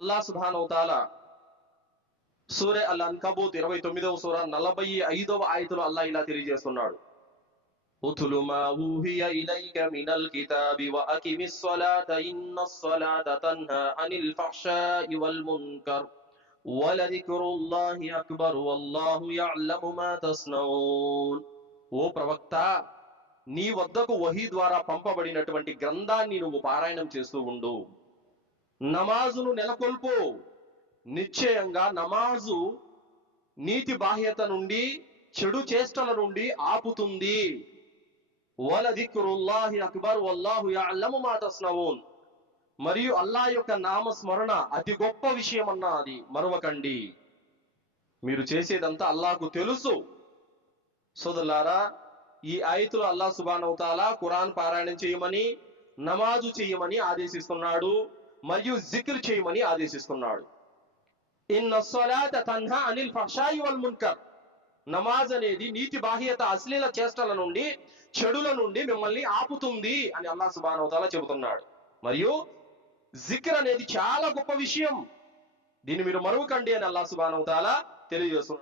అల్లా సుభానవతాల సూర్య అల్ అన్కబూత్ ఇరవై తొమ్మిదవ సూర నలభై ఐదవ ఆయతులు అల్లా ఇలా తెలియజేస్తున్నాడు. ఉతులు మా ఊహియ ఇలైక మినల్ కితాబి వ అనిల్ ఫహ్షాయి వల్ మున్కర్ అక్బర్ వల్లాహు యఅలము మా తస్నౌన్ ఓ ప్రవక్త నీ వద్దకు వహీ ద్వారా పంపబడినటువంటి గ్రంథాన్ని నువ్వు పారాయణం చేస్తూ ఉండు. నమాజును నెలకొల్పు. నిశ్చయంగా నమాజు నీతి బాహ్యత నుండి చెడు చేష్టల నుండి ఆపుతుంది. వలదిక్రుల్లాహి అక్బర్ వల్లాహు యఅలము మా తస్నవున్. మరియు అల్లా యొక్క నామస్మరణ అతి గొప్ప విషయం అన్న అది మరవకండి. మీరు చేసేదంతా అల్లాహకు తెలుసు. సోదరులారా ఈ ఆయతులు అల్లా సుబానవుతాలా ఖురాన్ పారాయణం చేయమని నమాజు చేయమని ఆదేశిస్తున్నాడు. మరియు జిక్ర్ చేయమని ఆదేశిస్తున్నాడు. తన్హా అనిల్ ఫషాయి వల్ మున్కర్. నమాజ్ అనేది నీతి బాహ్యత అశ్లీల చేష్టల నుండి చెడుల నుండి మిమ్మల్ని ఆపుతుంది అని అల్లా సుబానవతాల చెబుతున్నాడు. మరియు జిక్ర్ అనేది చాలా గొప్ప విషయం. దీన్ని మీరు మరువకండి అని అల్లా సుబానవతాల తెలియజేస్తున్నారు